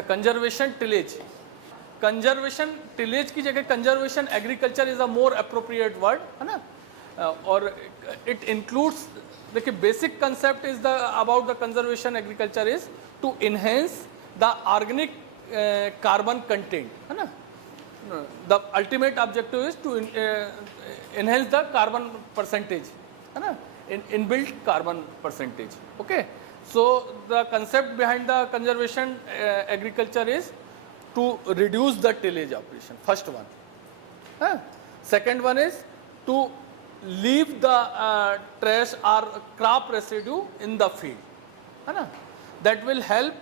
Conservation tillage, conservation tillage की जगह conservation agriculture is a more appropriate word, है ना. और इट इंक्लूड्स, देखिए basic concept is the about the conservation agriculture is to enhance the organic carbon content, है ना. The ultimate objective is to enhance the carbon percentage, है ना, inbuilt carbon percentage. Okay, so the concept behind the conservation agriculture is to reduce the tillage operation, first one. Second one is to leave the trash or crop residue in the field, है ना. That will help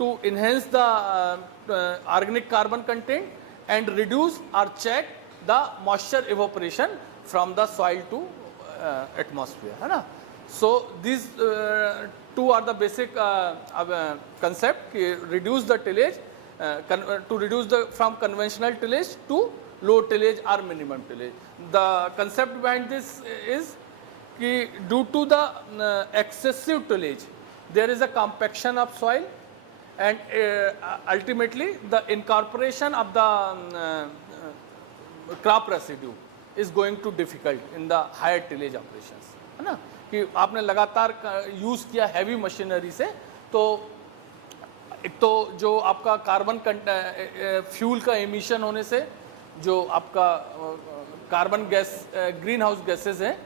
to enhance the organic carbon content and reduce or check the moisture evaporation from the soil to atmosphere, है ना. So these two are the basic concept, reduce the tillage, to reduce the from conventional tillage to low tillage or minimum tillage. The concept behind this is कि due to the excessive tillage there is a compaction of soil and ultimately the incorporation of the crop residue is going to difficult in the higher tillage operations, है ना. कि आपने लगातार use किया heavy machinery से, तो एक तो जो आपका कार्बन फ्यूल का एमिशन होने से जो आपका carbon gas green house gases हैं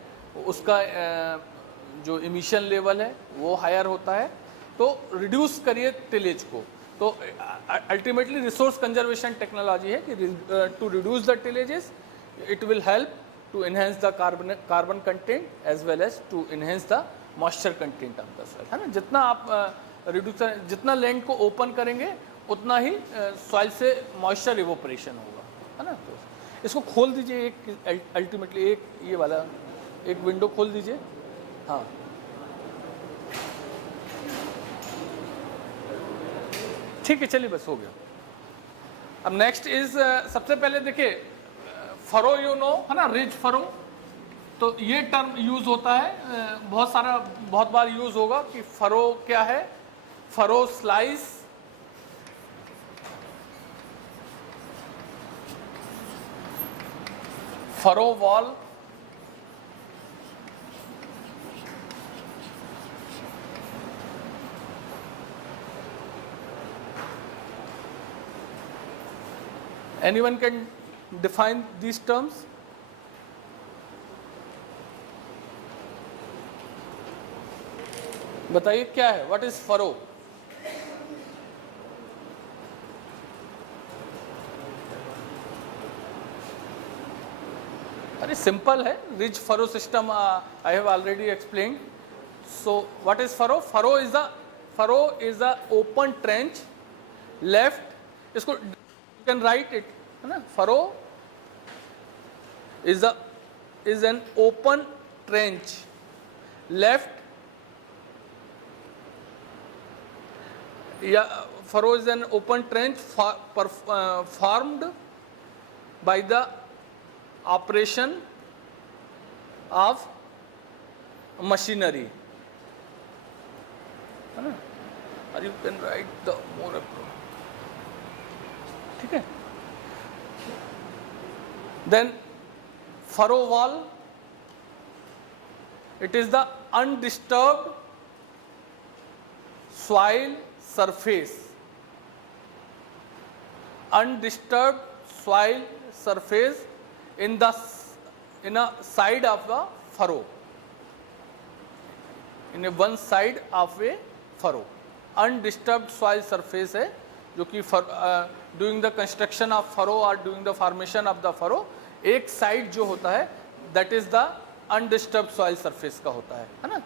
उसका जो एमिशन लेवल है वो हायर होता है. तो रिड्यूस करिए टिलेज को, तो अल्टीमेटली रिसोर्स कंजर्वेशन टेक्नोलॉजी है कि to reduce the tillages it will help to enhance the carbon content as well as to enhance the moisture content of the soil, है ना. जितना आप रिड्यूसर, जितना लैंड को ओपन करेंगे उतना ही सॉइल से मॉइस्चर इवोपरेशन होगा, है ना. तो इसको खोल दीजिए, एक अल्टीमेटली एक ये वाला एक विंडो खोल दीजिए. हाँ, ठीक है, चलिए बस हो गया. अब नेक्स्ट इज सबसे पहले देखिए फरो, यू नो, है ना, रिज फरो. तो ये टर्म यूज होता है बहुत बार यूज होगा कि फरो क्या है. Furrow slice, furrow wall, anyone can define these terms. बताइए क्या है, what is furrow? अरे सिंपल है, ridge furrow system I have already explained. So what is furrow? Furrow is a open trench left. इसको you can write it, है ना. Furrow is an open trench left, furrow is an open trench formed by the operation of machinery, है ना. or you can write the more appropriate, ठीक है. Then furrow wall, it is the undisturbed soil surface, undisturbed soil surface in a side of the furrow, in a one side of a furrow. undisturbed soil surface है जो कि during the construction of furrow or during the formation of the furrow एक side जो होता है that is the undisturbed soil surface का होता है ना.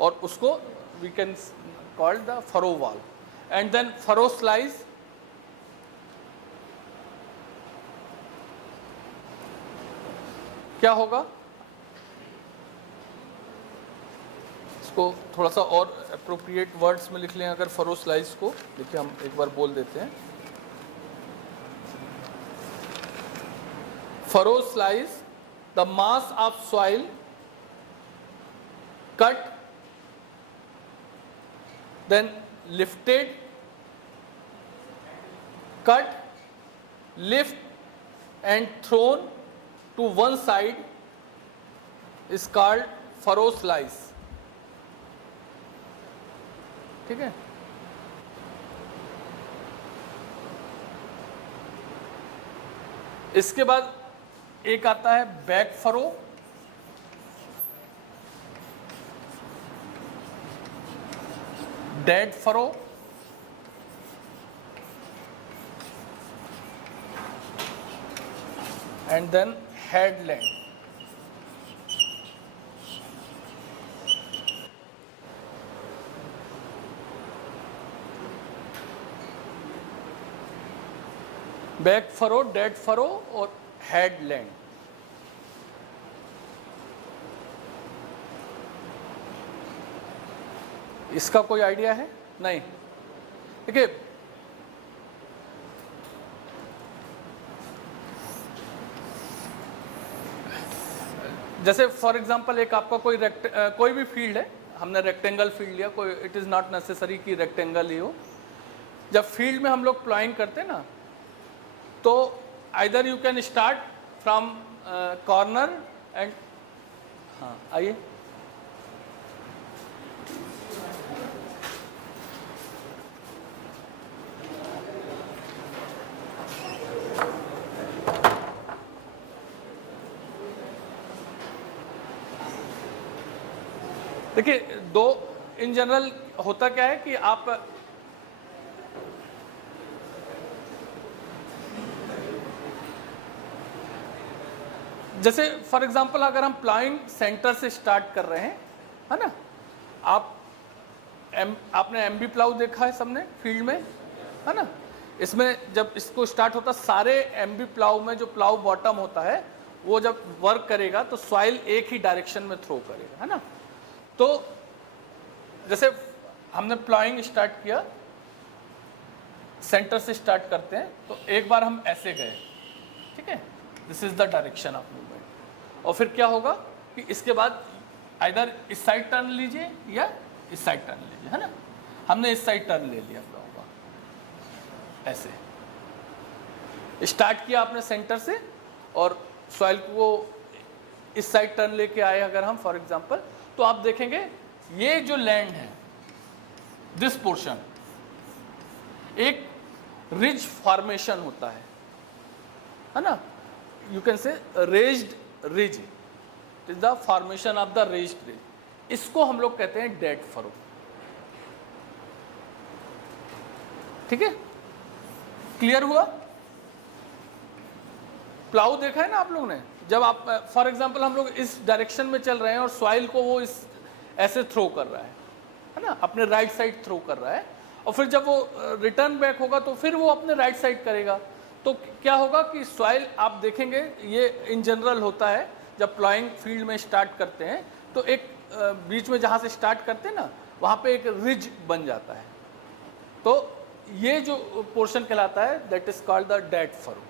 और उसको we can call the furrow wall. and then furrow slice, क्या होगा, इसको थोड़ा सा और अप्रोप्रिएट वर्ड्स में लिख लें. अगर फरो स्लाइस को देखिए हम एक बार बोल देते हैं. Furrow slice, the mass of soil cut then lifted cut, lift and thrown to one side is called furrow slice. ठीक है, इसके बाद एक आता है back furrow, dead furrow, and then headland. Back furrow, dead furrow और headland. इसका कोई आइडिया है? नहीं. देखिए, जैसे फॉर एग्जांपल एक आपका कोई भी फील्ड है, हमने रेक्टेंगल फील्ड लिया, कोई इट इज़ नॉट नेसेसरी कि रेक्टेंगल ही हो. जब फील्ड में हम लोग प्लॉइंग करते हैं ना, तो either you can start from corner and, हाँ आइए, देखिए दो इन जनरल होता क्या है कि आप जैसे फॉर एग्जांपल अगर हम प्लॉइंग सेंटर से स्टार्ट कर रहे हैं, है ना, आपने एमबी प्लाउ देखा है सबने फील्ड में, है ना. इसमें जब इसको स्टार्ट होता, सारे एमबी प्लाउ में जो प्लाउ बॉटम होता है वो जब वर्क करेगा तो सॉइल एक ही डायरेक्शन में थ्रो करेगा, है ना. तो जैसे हमने प्लॉइंग स्टार्ट किया, सेंटर से स्टार्ट करते हैं, तो एक बार हम ऐसे गए, ठीक है, this is the direction of movement. और फिर क्या होगा कि इसके बाद आइदर इस साइड टर्न लीजिए या इस साइड टर्न लीजिए, है ना. हमने इस साइड टर्न ले लिया, ऐसे स्टार्ट किया आपने सेंटर से और सॉइल को इस साइड टर्न लेके आए अगर हम फॉर एग्जांपल, तो आप देखेंगे ये जो लैंड है, दिस पोर्शन एक रिज फॉर्मेशन होता है ना. यू कैन से raised ridge, it is the formation of the raised ridge. इसको हम लोग कहते हैं डेड फरो. ठीक है, क्लियर हुआ? प्लाउ देखा है ना आप लोगों ने, जब आप फॉर एग्जांपल हम लोग इस डायरेक्शन में चल रहे हैं और सॉइल को वो इस ऐसे थ्रो कर रहा है ना, अपने राइट साइड थ्रो कर रहा है, और फिर जब वो रिटर्न बैक होगा तो फिर वो अपने राइट साइड करेगा. तो क्या होगा कि सॉइल आप देखेंगे, ये इन जनरल होता है जब प्लॉइंग फील्ड में स्टार्ट करते हैं तो एक बीच में जहाँ से स्टार्ट करते हैं ना, वहाँ पे एक रिज बन जाता है. तो ये जो पोर्शन कहलाता है that is called the dead furrow,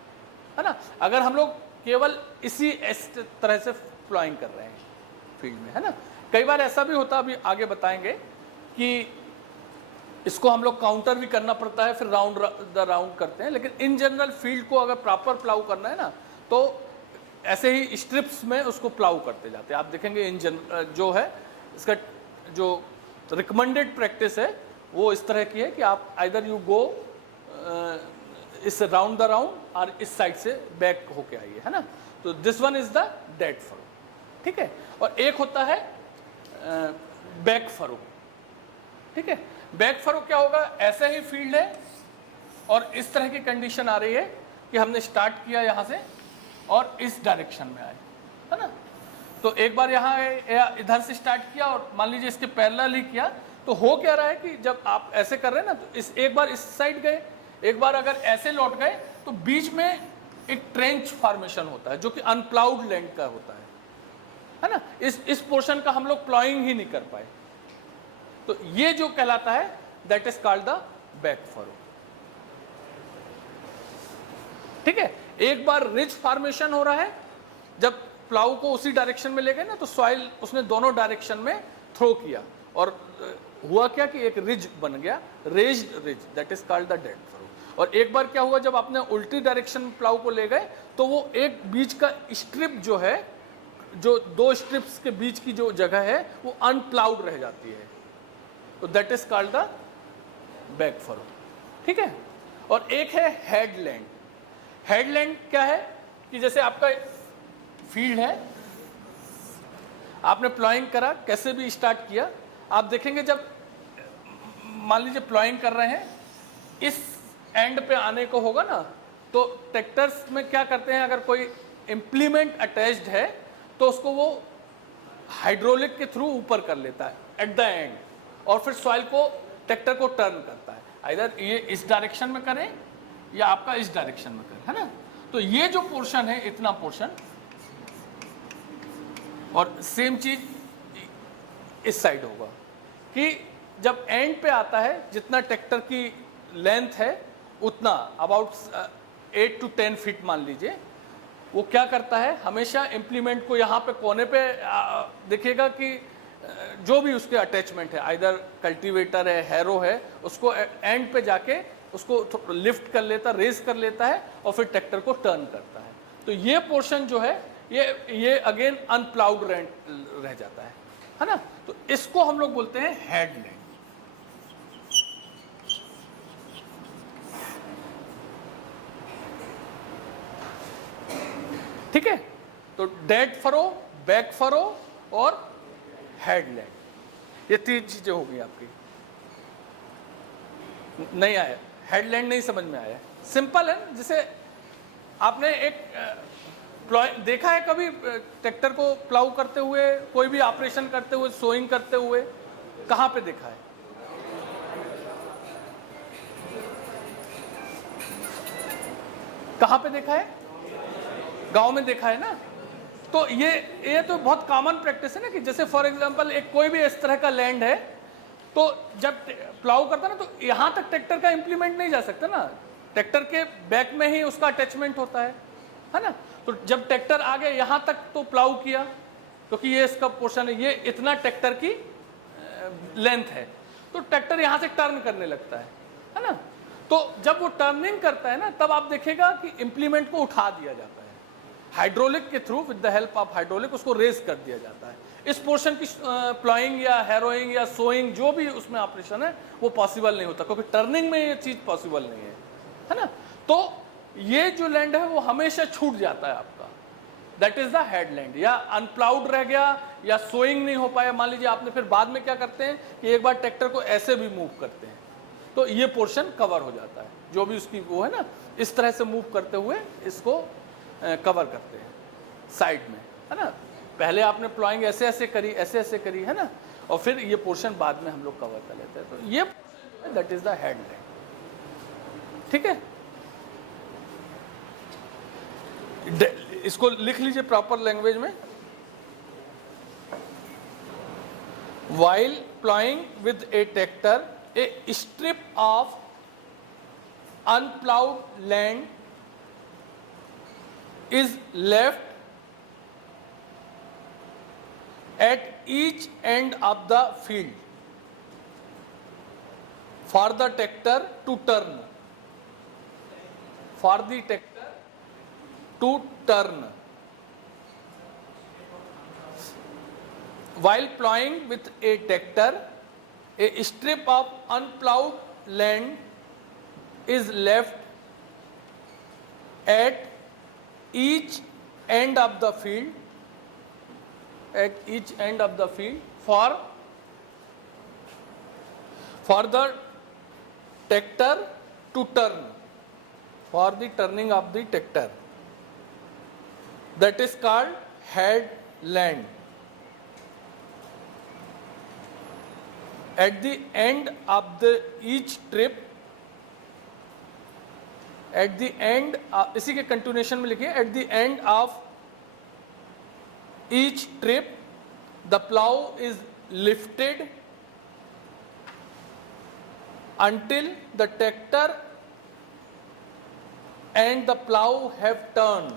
है ना. अगर हम लोग केवल इसी तरह से प्लॉइंग कर रहे हैं फील्ड में, है ना. कई बार ऐसा भी होता है, अभी आगे बताएंगे, कि इसको हम लोग काउंटर भी करना पड़ता है, फिर राउंड द राउंड करते हैं. लेकिन इन जनरल फील्ड को अगर प्रॉपर प्लाउ करना है ना, तो ऐसे ही स्ट्रिप्स में उसको प्लाउ करते जाते हैं. आप देखेंगे इन जनरल जो है इसका जो रिकमेंडेड प्रैक्टिस है वो इस तरह की है कि आप आइदर यू गो इस राउंड द राउंड और इस साइड से बैक होके आइए, है ना. तो this one is the dead furrow, ठीक है. और एक होता है बैक फरो, ठीक है. बैक फरो क्या होगा, ऐसे ही फील्ड है और इस तरह की कंडीशन आ रही है कि हमने स्टार्ट किया यहाँ से और इस डायरेक्शन में आए, है ना. तो एक बार यहाँ इधर से स्टार्ट किया और मान लीजिए इसके पैरेलल ही किया, तो हो क्या रहा है कि जब आप ऐसे कर रहे हैं ना, तो एक बार इस साइड गए, एक बार अगर ऐसे लौट गए, तो बीच में एक ट्रेंच फॉर्मेशन होता है जो कि अनप्लाउड लैंड का होता है ना. इस पोर्शन का हम लोग प्लॉइंग ही नहीं कर पाए, तो ये जो कहलाता है that is called the back furrow, ठीक है. एक बार रिज फॉर्मेशन हो रहा है, जब प्लाउ को उसी डायरेक्शन में ले गए ना, तो सॉइल उसने दोनों डायरेक्शन में थ्रो किया और हुआ क्या कि एक रिज बन गया, raised ridge, that is called the dead furrow. और एक बार क्या हुआ, जब आपने उल्टी डायरेक्शन में प्लाउ को ले गए तो वो एक बीच का स्ट्रिप जो है, जो दो स्ट्रिप्स के बीच की जो जगह है वो अनप्लाउड रह जाती है, तो that is called the back furrow. ठीक है। और एक है हेडलैंड। हेडलैंड क्या है कि जैसे आपका फील्ड है, आपने प्लॉइंग करा, कैसे भी स्टार्ट किया, आप देखेंगे जब मान लीजिए प्लॉइंग कर रहे हैं, इस एंड पे आने को होगा ना, तो ट्रैक्टर्स में क्या करते हैं, अगर कोई इम्प्लीमेंट अटैच्ड है तो उसको वो हाइड्रोलिक के थ्रू ऊपर कर लेता है एट द एंड, और फिर सॉइल को ट्रैक्टर को टर्न करता है, आइदर ये इस डायरेक्शन में करें या आपका इस डायरेक्शन में करें, है ना। तो ये जो पोर्शन है, इतना पोर्शन, और सेम चीज इस साइड होगा कि जब एंड पे आता है, जितना ट्रैक्टर की लेंथ है उतना, अबाउट 8 to 10 फीट मान लीजिए, वो क्या करता है, हमेशा इम्प्लीमेंट को यहाँ पे कोने पे देखिएगा कि जो भी उसके अटैचमेंट है, आइदर कल्टीवेटर है, हैरो है, उसको एंड पे जाके उसको लिफ्ट कर लेता, रेज कर लेता है और फिर ट्रैक्टर को टर्न करता है। तो ये पोर्शन जो है ये अगेन अनप्लाउड रह जाता है ना। तो इसको हम लोग बोलते हैं हेडलैंड। ठीक है। तो डेड फरो, बैक फरो और हेडलैंड, ये तीन चीजें हो गई आपकी। नहीं आया, हेडलैंड नहीं समझ में आया, सिंपल है। जैसे आपने एक देखा है कभी ट्रैक्टर को प्लाउ करते हुए, कोई भी ऑपरेशन करते हुए, सोइंग करते हुए, कहां पे देखा है? कहां पे देखा है? गांव में देखा है ना। तो ये तो बहुत कॉमन प्रैक्टिस है ना, कि जैसे फॉर एग्जांपल एक कोई भी इस तरह का लैंड है, तो जब प्लाउ करता है ना, तो यहां तक ट्रैक्टर का इंप्लीमेंट नहीं जा सकता ना, ट्रैक्टर के बैक में ही उसका अटैचमेंट होता है ना। तो जब ट्रैक्टर आगे यहां तक तो प्लाउ किया, क्योंकि ये इसका पोर्शन है, ये इतना ट्रैक्टर की लेंथ है, तो ट्रैक्टर यहां से टर्न करने लगता है ना। तो जब वो टर्निंग करता है ना, तब आप देखेगा कि इंप्लीमेंट को उठा दिया जाता है हाइड्रोलिक के through, with the help of hydraulic उसको रेज कर दिया जाता है। इस पोर्शन की प्लॉइंग या हैरोइंग या सोइंग, जो भी उसमें ऑपरेशन है, वो पॉसिबल नहीं होता, क्योंकि टर्निंग में ये चीज पॉसिबल नहीं है ना। तो ये जो लैंड है वो हमेशा छूट जाता है आपका, दैट इज द हेडलैंड। या अनप्लाउड रह गया या सोइंग नहीं हो पाया, मान लीजिए आपने, फिर बाद में क्या करते हैं कि एक बार ट्रैक्टर को ऐसे भी मूव करते हैं, तो ये पोर्शन कवर हो जाता है, जो भी उसकी वो है ना, इस तरह से मूव करते हुए इसको कवर करते हैं साइड में, है ना। पहले आपने प्लॉइंग ऐसे ऐसे करी, है ना, और फिर ये पोर्शन बाद में हम लोग कवर कर लेते हैं। तो ये दैट इज द हेडलैंड। ठीक है। इसको लिख लीजिए प्रॉपर लैंग्वेज में। While ploughing with a tractor, a strip of unploughed land is left at each end of the field for the tractor to turn, for the tractor to turn. While plowing with a tractor, a strip of unplowed land is left at each end of the field, for the tractor to turn, for the turning of the tractor. That is called headland. At the end of each trip, at the end, इसी के continuation में लिखिए, at the end of each trip the plough is lifted until the tractor and the plow have turned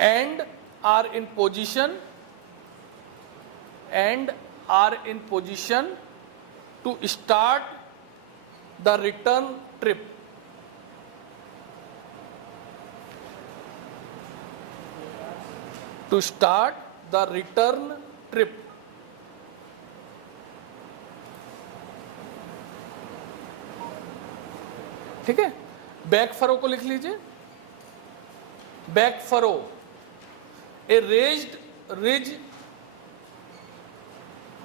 and are in position to start the return trip. To start the return trip. ठीक है, back furrow को लिख लीजिए. Back furrow, A raised ridge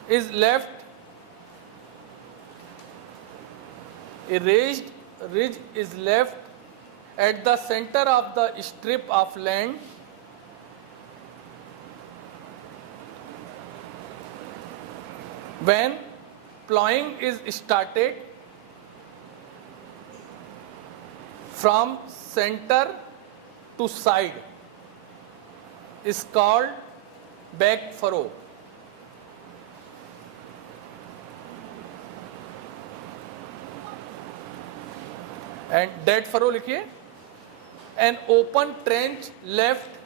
is left. A raised ridge is left at the center of the strip of land when plowing is started from center to side is called back furrow. And dead furrow लिखिए. An open trench left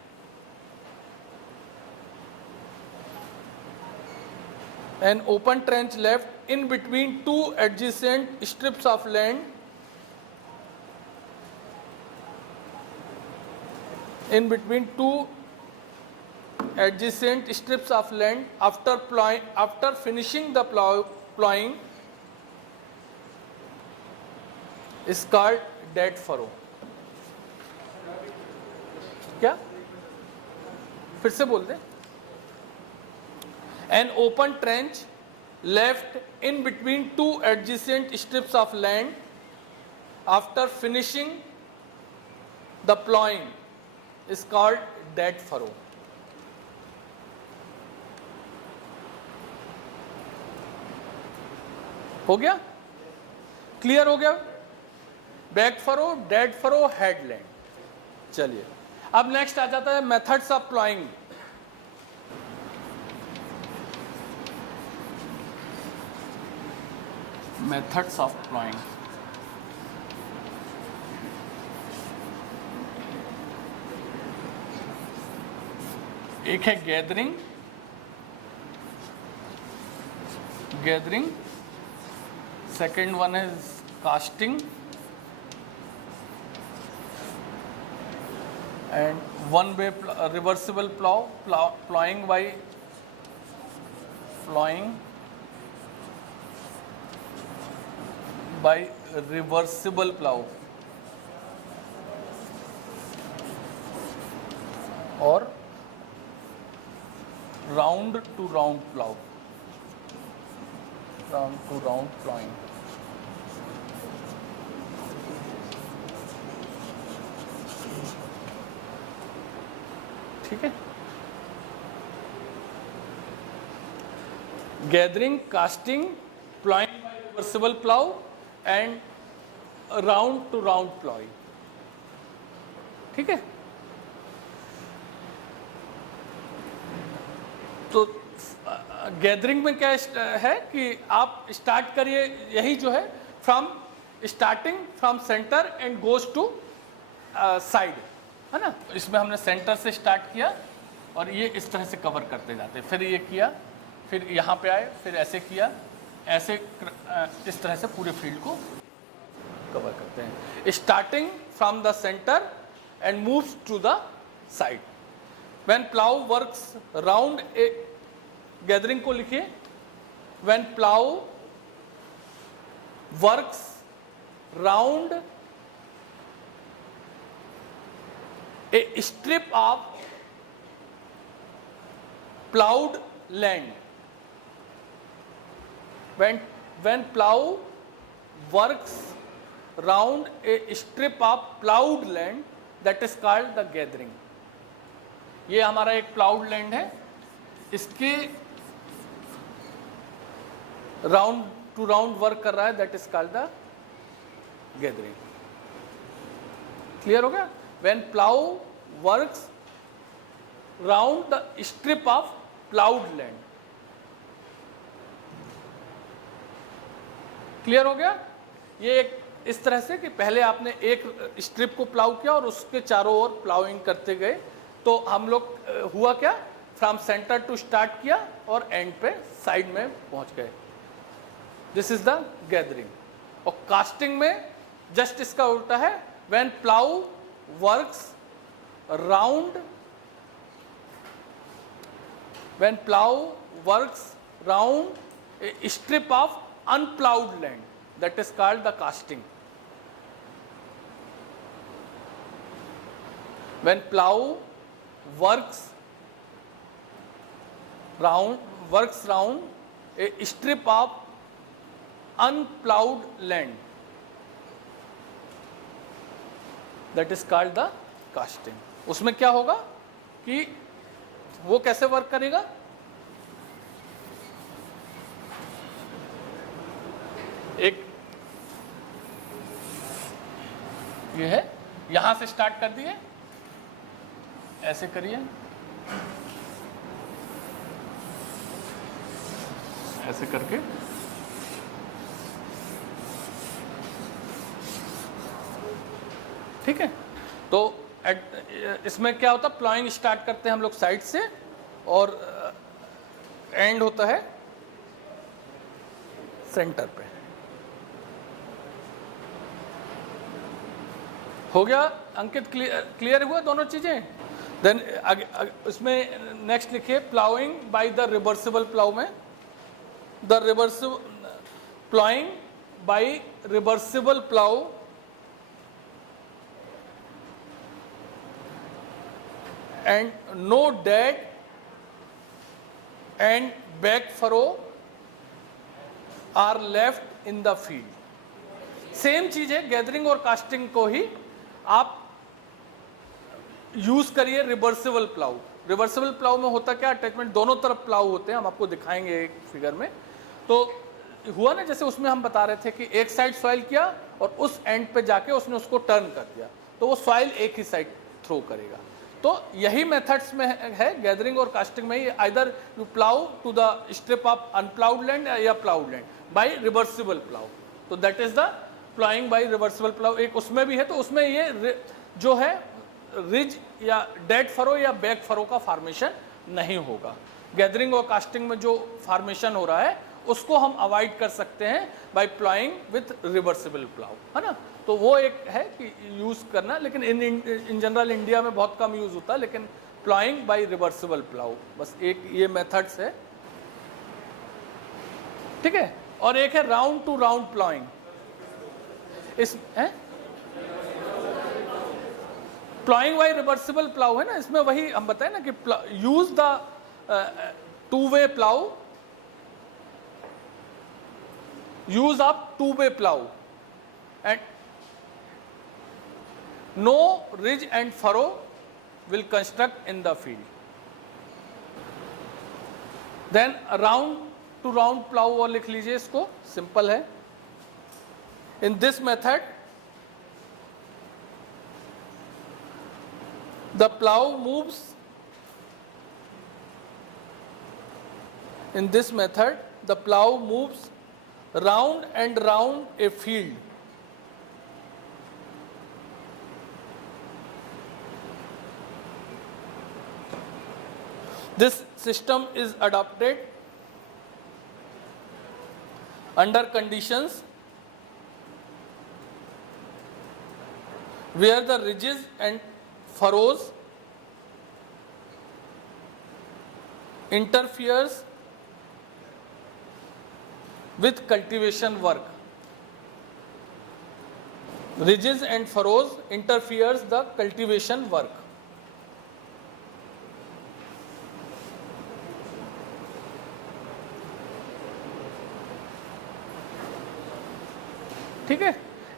in between two adjacent strips of land after finishing the plowing is called dead furrow. क्या फिर से बोल दे. An open trench left in between two adjacent strips of land after finishing the plowing is called dead furrow. हो गया, clear हो गया. Back furrow, dead furrow, headland. चलिए अब नेक्स्ट आ जाता है methods of ploughing. Methods of ploughing. एक है gathering. Second one is casting and one way reversible plowing by reversible plow or round to round plowing. ठीक है. Gathering, casting, ploughing by reversible plough and round to round ploughing. ठीक है. तो gathering में क्या है कि आप स्टार्ट करिए, यही जो है from centre and goes to side, है ना. इसमें हमने सेंटर से स्टार्ट किया और ये इस तरह से कवर करते जाते, फिर ये किया, फिर यहाँ पे आए, फिर ऐसे किया, ऐसे इस तरह से पूरे फील्ड को कवर करते हैं. Starting from the centre and moves to the side. When plough works round a, gathering को लिखिए. When plough works round a strip of plowed land. When plow works round a strip of plowed land, that is called the gathering. ये हमारा एक plowed land है, इसके round to round work कर रहा है, that is called the gathering. Clear हो गया. When plow works round the strip of plowed land. Clear हो गया. ये एक इस तरह से कि पहले आपने एक स्ट्रिप को प्लाउ किया और उसके चारों ओर प्लाउइंग करते गए. तो हम लोग हुआ क्या, फ्रॉम सेंटर टू स्टार्ट किया और एंड पे साइड में पहुंच गए. This is the gathering. और कास्टिंग में जस्ट इसका उल्टा है, when plough works round, when plough works round a strip of unploughed land, that is called the casting. When plow works round a strip of unplowed land, that is called the casting। उसमें क्या होगा कि वो कैसे work करेगा, एक ये है, यहां से स्टार्ट कर दिए, ऐसे करिए, ऐसे करके ठीक है। तो इसमें क्या होता है, प्लॉइंग स्टार्ट करते हैं हम लोग साइड से और एंड होता है सेंटर पे। हो गया अंकित, क्लियर हुआ दोनों चीजें। देन इसमें नेक्स्ट लिखिए, ploughing by the reversible plough में, the reversible ploughing by reversible plough and no dead end back furrow are left in the field. Same चीज है, गैदरिंग और कास्टिंग को ही आप यूज करिए रिवर्सिबल प्लाउ। रिवर्सिबल प्लाउ में होता क्या, अटैचमेंट दोनों तरफ प्लाउ होते हैं, हम आपको दिखाएंगे एक फिगर में। तो हुआ ना, जैसे उसमें हम बता रहे थे कि एक साइड सॉइल किया और उस एंड पे जाके उसने उसको टर्न कर दिया, तो वो सॉइल एक ही साइड थ्रो करेगा। तो यही मेथड्स में है गैदरिंग और कास्टिंग में ही, either you plough to the strip of unploughed land या ploughed land by reversible plough. तो that is the ploughing by reversible plough. एक उसमें भी है, तो उसमें ये जो है रिज या डेड फरो या बैक फरो का फॉर्मेशन नहीं होगा। गैदरिंग और कास्टिंग में जो फॉर्मेशन हो रहा है उसको हम अवॉइड कर सकते हैं by ploughing with reversible plough, है ना। तो वो एक है कि यूज करना, लेकिन इन जनरल इंडिया में बहुत कम यूज होता है, लेकिन प्लाइंग बाय रिवर्सिबल प्लाउ, बस एक ये मेथड्स है, ठीक है। और एक है राउंड टू राउंड प्लाइंग। इस है प्लाइंग बाय रिवर्सिबल प्लाउ है ना, इसमें वही हम बताए ना कि use the two way plough, use of two-way plow and no ridge and furrow will construct in the field. Then round to round plow और लिख लीजिए इसको, सिंपल है। In this method the plow moves, in this method the plow moves round and round a field. This system is adopted under conditions where the ridges and furrows interferes with cultivation work. Ridges and furrows interferes the cultivation work. ठीक है।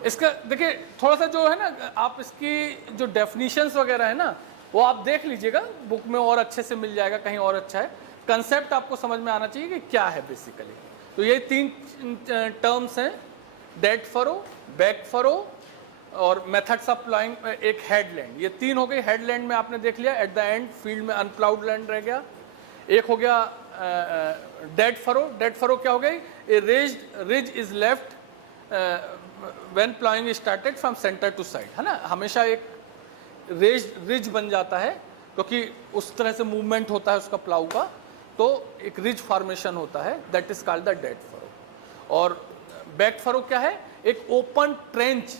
इसका देखिए थोड़ा सा जो है ना, आप इसकी जो डेफिनेशंस वगैरह है ना, वो आप देख लीजिएगा, बुक में और अच्छे से मिल जाएगा, कहीं और अच्छा है। कंसेप्ट आपको समझ में आना चाहिए कि क्या है बेसिकली। तो ये तीन टर्म्स हैं, डेड फरो, बैक फरो और मेथड्स ऑफ प्लाइंग, एक हेडलैंड। ये तीन हो गए। हेडलैंड में आपने देख लिया, एट द एंड फील्ड में अनप्लाउड लैंड रह गया। एक हो गया डेड फरो। डेड फरो क्या हो गई, a ridge is left when ploughing started from centre to side, है ना। हमेशा एक रिज बन जाता है क्योंकि उस तरह से मूवमेंट होता है उसका प्लाऊ का, तो एक रिज फॉर्मेशन होता है, that is called the dead furrow. और बैक फरो क्या है, एक ओपन ट्रेंच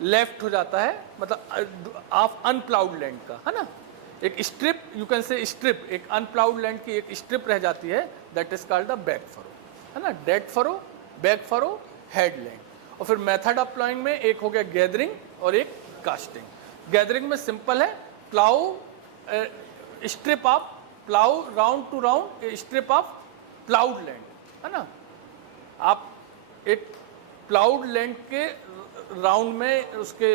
लेफ्ट हो जाता है, मतलब ऑफ अनप्लाउड लैंड का, है ना, एक स्ट्रिप, यू कैन से स्ट्रिप, एक अनप्लाउड लैंड की एक स्ट्रिप रह जाती है, that is called the back furrow, है ना, dead furrow, back furrow, head land. और फिर मेथड ऑफ प्लाइंग में एक हो गया गैदरिंग और एक कास्टिंग। गैदरिंग में सिंपल है, plough strip of plough round to round strip of ploughed land, है ना, आप एक प्लाउड लैंड के राउंड में उसके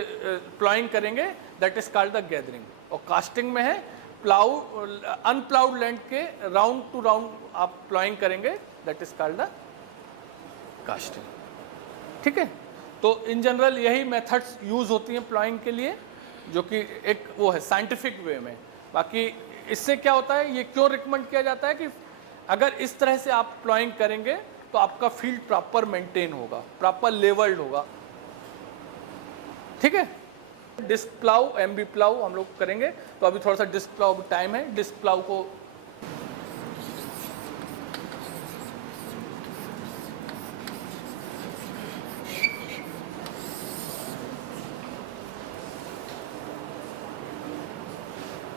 प्लाइंग करेंगे, that is called the gathering. और कास्टिंग में है प्लाउ अनप्लाउड लैंड के राउंड टू राउंड आप प्लाइंग करेंगे, that is called the casting. ठीक है, तो इन जनरल यही मेथड्स यूज होती हैं प्लाइंग के लिए, जो कि एक वो है साइंटिफिक वे में। बाकी इससे क्या होता है, ये क्यों रिकमेंड किया जाता है कि अगर इस तरह से आप प्लाइंग करेंगे तो आपका फील्ड प्रॉपर मेंटेन होगा, प्रॉपर लेवल्ड होगा। ठीक है, डिस्क प्लाउ, एमबी प्लाउ हम लोग करेंगे, तो अभी थोड़ा सा डिस्क प्लाउ टाइम है, डिस्क प्लाउ को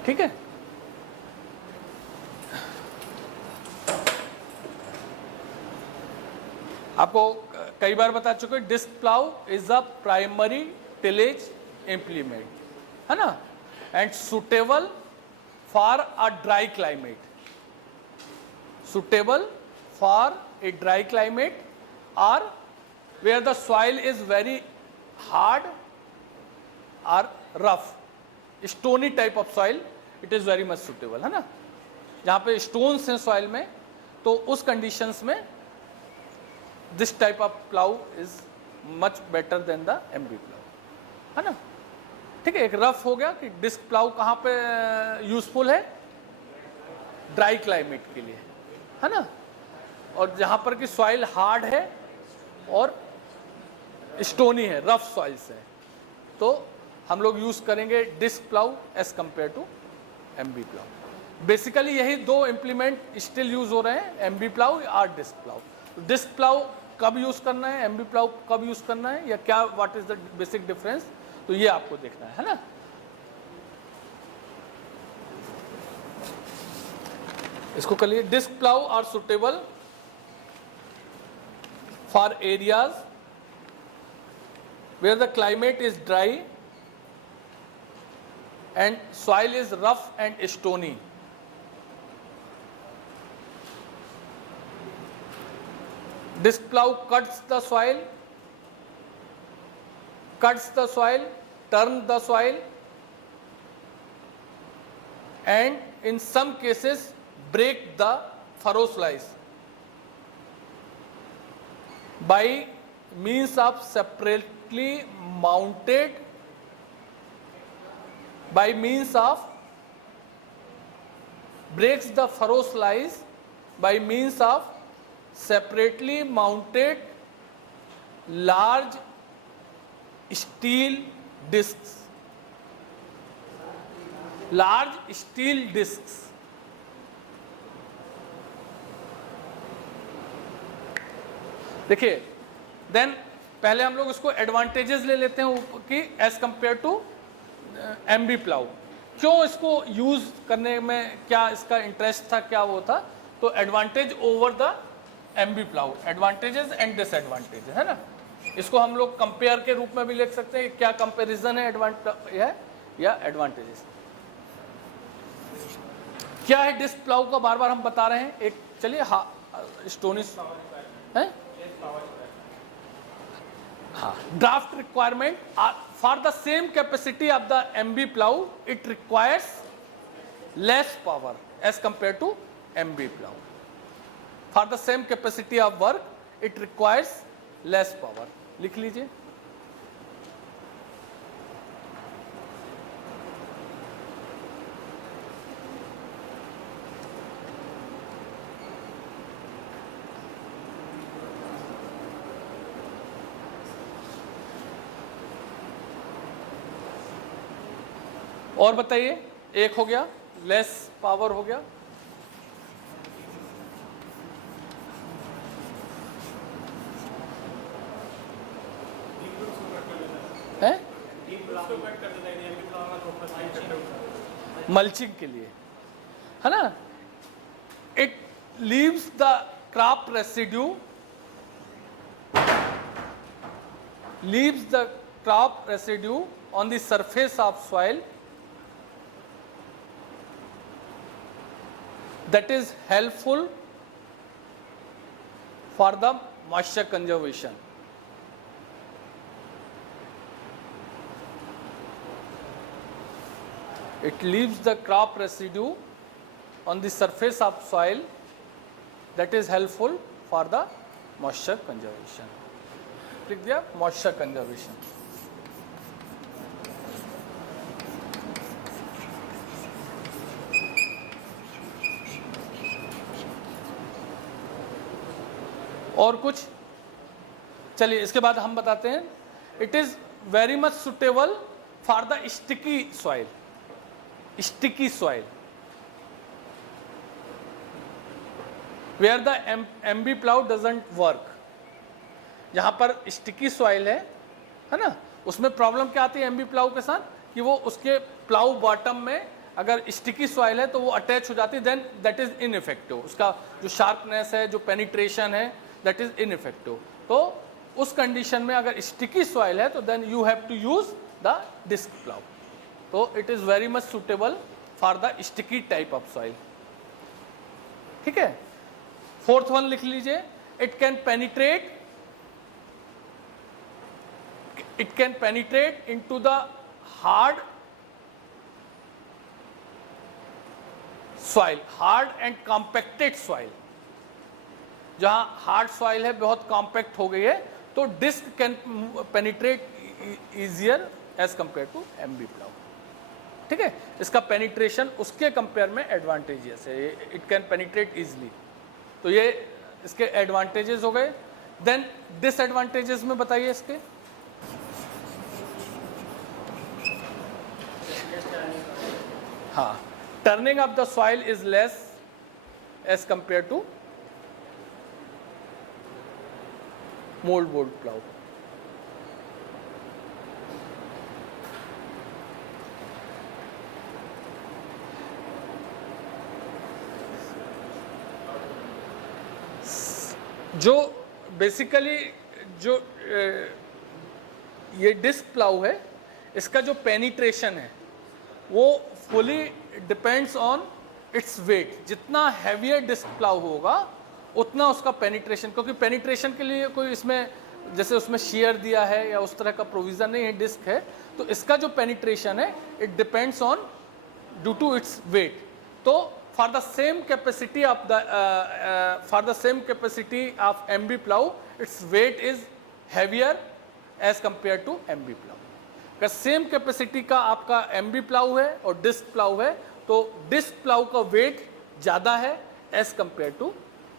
ठीक है। आपको कई बार बता चुके, disc plough is the primary tillage implement, है ना, and suitable for a dry climate, suitable for a dry climate और where the soil is very hard और rough, stony type of soil, it is very much suitable, है ना, जहाँ पे stones हैं soil में, तो उस कंडीशंस में this type of plough is much better than the MB plough, है ना। ठीक है, एक रफ हो गया कि डिस्क प्लाउ कहाँ पे यूजफुल है, ड्राई क्लाइमेट के लिए, है ना, और जहाँ पर कि सॉइल हार्ड है और स्टोनी है, रफ सॉइल्स है, तो हम लोग यूज करेंगे disc plough as compare to MB plough. Basically यही दो इम्प्लीमेंट स्टिल यूज हो रहे हैं, एमबी प्लाउ और डिस्क प्लाउ। डिस्क प्लाउ कब यूज करना है, एमबी प्लाउ कब यूज करना है, या क्या, what is the basic difference, तो ये आपको देखना है ना। इसको करिए, disc plough are suitable for areas where the climate is dry and soil is rough and stony. Disc plow cuts the soil, turn the soil, and in some cases break the furrow slice by means of separately mounted breaks the furrow slice by means of separately mounted large steel discs, देखिए, then पहले हम लोग इसको advantages ले लेते हैं कि as compare to MB plough. क्यों इसको यूज करने में, क्या इसका इंटरेस्ट था, क्या वो था, तो advantage over the MB plough, advantages and disadvantages, है ना। इसको हम लोग कंपेयर के रूप में भी लिख सकते हैं, क्या कंपैरिजन है या एडवांटेजेस। क्या है डिस्क प्लाउ का, बार बार हम बता रहे हैं, एक चलिए स्टोनिस है, draft requirement for the same capacity of the MB plough it requires less power as compare to MB plough. For the same capacity of work it requires less power, लिख लीजिए। और बताइए, एक हो गया, लेस पावर हो गया, है मल्चिंग के लिए, है ना। It leaves the crop residue, leaves the crop residue on the surface of soil that is helpful for the moisture conservation. It leaves the crop residue on the surface of soil that is helpful for the moisture conservation. लिख दिया moisture conservation. और कुछ, चलिए इसके बाद हम बताते हैं। It is very much suitable for the sticky soil. Sticky soil where the MB plough doesn't work. जहाँ पर स्टिकी सॉइल है ना, उसमें प्रॉब्लम क्या आती है एमबी प्लाउ के साथ कि वो उसके प्लाउ बॉटम में अगर स्टिकी सॉइल है तो वो अटैच हो जाती है, देन दैट इज इनइफेक्टिव। उसका जो शार्पनेस है, जो पेनिट्रेशन है, दैट इज इनइफेक्टिव। तो उस कंडीशन में अगर स्टिकी सॉइल है तो then you have to use the disc plough. तो it is very much suitable for the sticky type of soil. ठीक है, फोर्थ वन लिख लीजिए। It can penetrate into the hard soil, hard and compacted soil। जहां hard soil है, बहुत compact हो गई है, तो disc can penetrate easier as compare to MB plough. ठीक है, इसका पेनिट्रेशन उसके कंपेयर में एडवांटेजेस है, इट कैन पेनिट्रेट इजिली। तो ये इसके एडवांटेजेस हो गए। देन डिसएडवांटेजेस में बताइए इसके। हाँ, turning of the soil is less as compare to mould board plough. जो बेसिकली जो ये डिस्क प्लाउ है, इसका जो पेनिट्रेशन है वो fully depends on its weight. जितना हैवियर डिस्क प्लाउ होगा उतना उसका पेनिट्रेशन, क्योंकि पेनिट्रेशन के लिए कोई इसमें जैसे उसमें शेयर दिया है या उस तरह का प्रोविज़न नहीं है, डिस्क है, तो इसका जो पेनिट्रेशन है it depends on due to its weight. तो for the same capacity of MB plough its weight is heavier as compare to MB plough. अगर सेम कैपेसिटी का आपका एमबी प्लाउ है और डिस्क प्लाउ है तो डिस्क प्लाउ का weight ज़्यादा है as compare to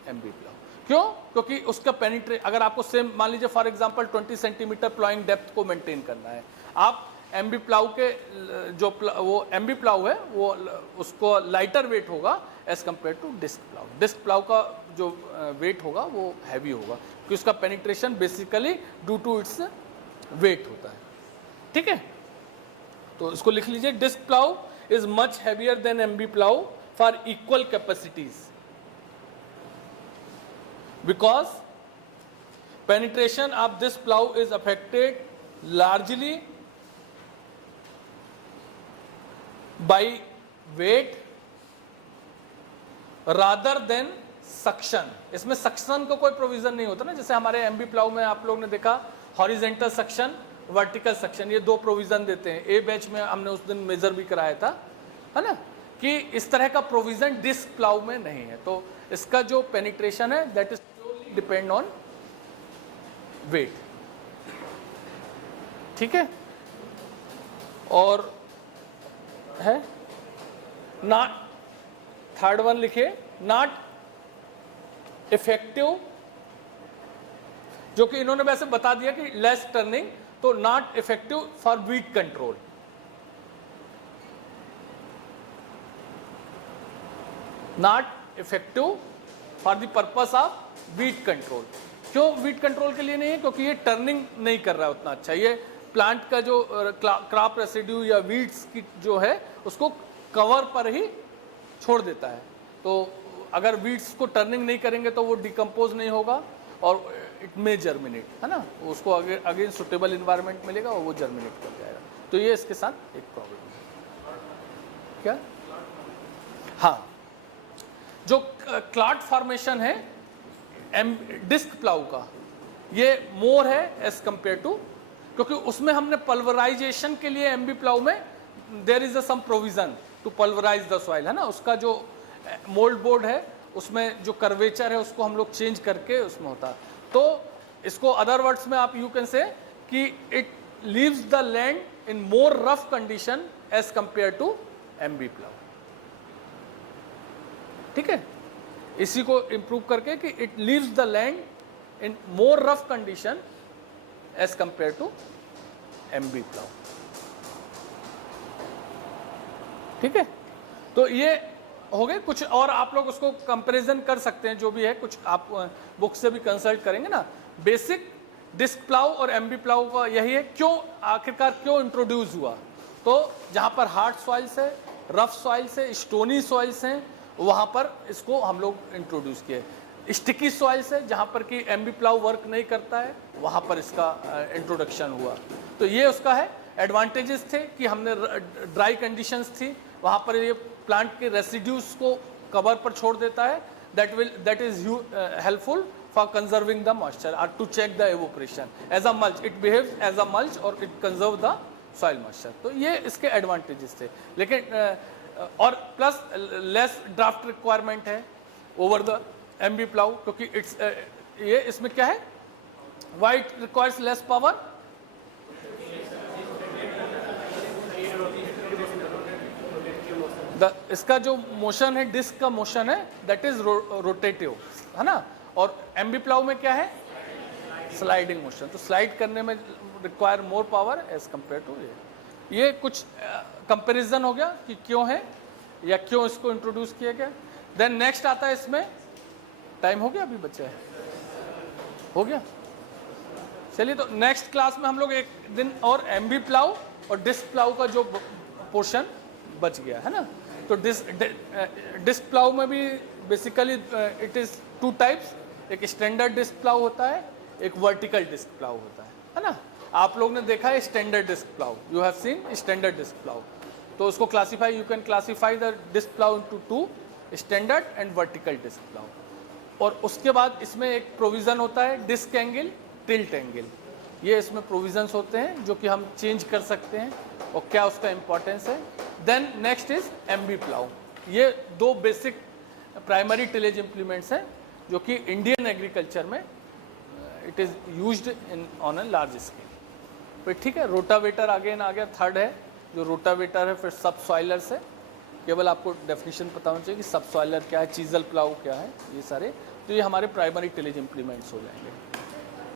MB plough. क्यों? क्योंकि उसका पेनिट्रेट, अगर आपको सेम मान लीजिए for example 20 centimetre ploughing depth को मेंटेन करना है, आप एमबी प्लाउ के जो वो एमबी प्लाउ है वो उसको लाइटर वेट होगा as compare to disc plough. Disc plough का जो वेट होगा वो हैवी होगा क्योंकि उसका penetration basically due to its weight होता है। ठीक है, तो इसको लिख लीजिए। Disc plough is much heavier than MB plough for equal capacities because penetration of this plough is affected largely by weight rather than suction। इसमें सक्शन का कोई प्रोविजन नहीं होता ना, जैसे हमारे एमबी प्लाउ में आप लोग ने देखा हॉरिजेंटल सक्शन, वर्टिकल सक्शन, ये दो प्रोविजन देते हैं। ए बैच में हमने उस दिन मेजर भी कराया था, है ना, कि इस तरह का प्रोविजन डिस्क प्लाउ में नहीं है। तो इसका जो पेनिट्रेशन है that is depend on weight. ठीक है, और है नॉट, थर्ड वन लिखिए, नॉट इफेक्टिव, जो कि इन्होंने वैसे बता दिया कि लेस टर्निंग, तो not effective for weed control. Not effective for the purpose of weed control. क्यों वीट कंट्रोल के लिए नहीं है? क्योंकि ये टर्निंग नहीं कर रहा है उतना अच्छा, ये प्लांट का जो क्रॉप रेसिड्यू या वीड्स की जो है उसको कवर पर ही छोड़ देता है। तो अगर वीड्स को टर्निंग नहीं करेंगे तो वो डिकम्पोज नहीं होगा और इट मे जर्मिनेट, है ना, उसको अगेन सुटेबल इन्वायरमेंट मिलेगा और वो जर्मिनेट कर जाएगा। तो ये इसके साथ एक प्रॉब्लम है। क्या? हाँ, जो क्लाट फॉर्मेशन है डिस्क प्लाऊ का, ये मोर है एज कंपेयर टू, क्योंकि उसमें हमने पल्वराइजेशन के लिए एमबी प्लाऊ में there is a some provision to pulverise the soil, है ना, उसका जो मोल्ड बोर्ड है उसमें जो कर्वेचर है उसको हम लोग चेंज करके उसमें होता। तो इसको अदर वर्ड्स में आप यू कैन से कि it leaves the land in more rough condition as compare to MB plough. ठीक है, इसी को इंप्रूव करके कि it leaves the land in more rough condition as compare to MB plough. ठीक है, तो ये हो गए कुछ, और आप लोग उसको कंपैरिजन कर सकते हैं, जो भी है कुछ आप बुक से भी कंसल्ट करेंगे ना। बेसिक डिस्क प्लाऊ और एमबी प्लाऊ का यही है, क्यों आखिरकार क्यों इंट्रोड्यूस हुआ। तो जहाँ पर हार्ड सॉइल्स है, रफ सॉइल्स है, स्टोनी सॉइल्स हैं, वहाँ पर इसको हम लोग इंट्रोड्यूस किए। स्टिकी सॉइल्स है जहाँ पर कि एमबी प्लाऊ वर्क नहीं करता है, वहाँ पर इसका इंट्रोडक्शन हुआ। तो ये उसका है एडवांटेजेस थे कि हमने ड्राई कंडीशंस थी वहाँ पर ये प्लांट के रेसिड्यूज को कवर पर छोड़ देता है, that is helpful for conserving the moisture और to check the evaporation as a mulch, it behaves as a mulch और it conserve the soil moisture. तो ये इसके एडवांटेजेस थे। लेकिन और प्लस लेस ड्राफ्ट रिक्वायरमेंट है ओवर द एमबी प्लाऊ, क्योंकि इट्स ये इसमें क्या है, why it requires less power, इसका जो मोशन है, डिस्क का मोशन है, दैट इज रोटेटिव, है ना। और एमबी प्लाऊ में क्या है, स्लाइडिंग मोशन। तो स्लाइड करने में require more power as compare to ये कुछ कंपैरिजन हो गया कि क्यों है या क्यों इसको इंट्रोड्यूस किया गया। देन नेक्स्ट आता है, इसमें टाइम हो गया, अभी बच्चा है, हो गया, चलिए। तो नेक्स्ट क्लास में हम लोग एक दिन और एमबी प्लाऊ और डिस्क प्लाऊ का जो पोर्शन बच गया है ना। तो डिस्क प्लाऊ में भी basically it is two types, एक स्टैंडर्ड डिस्क प्लाऊ होता है, एक वर्टिकल डिस्क प्लाऊ होता है ना। आप लोग ने देखा है standard disc plough, you have seen standard disc plough. तो उसको classify, you can classify the disc plough into two, standard and vertical disc plough. और उसके बाद इसमें एक प्रोविज़न होता है डिस्क एंगल, टिल्ट एंगल। ये इसमें प्रोविजंस होते हैं जो कि हम चेंज कर सकते हैं और क्या उसका इंपॉर्टेंस है। Then next is MB plough. ये दो बेसिक प्राइमरी टिलेज इम्प्लीमेंट्स हैं जो कि इंडियन एग्रीकल्चर में it is used in on a large scale. फिर ठीक है, रोटावेटर अगेन आ गया, थर्ड है जो रोटावेटर है। फिर सब सॉइलर्स है, केवल आपको डेफिनेशन पता होना चाहिए कि सब सॉइलर क्या है, चीजल प्लाऊ क्या है, ये सारे। तो ये हमारे प्राइमरी टिलेज इम्प्लीमेंट्स हो जाएंगे।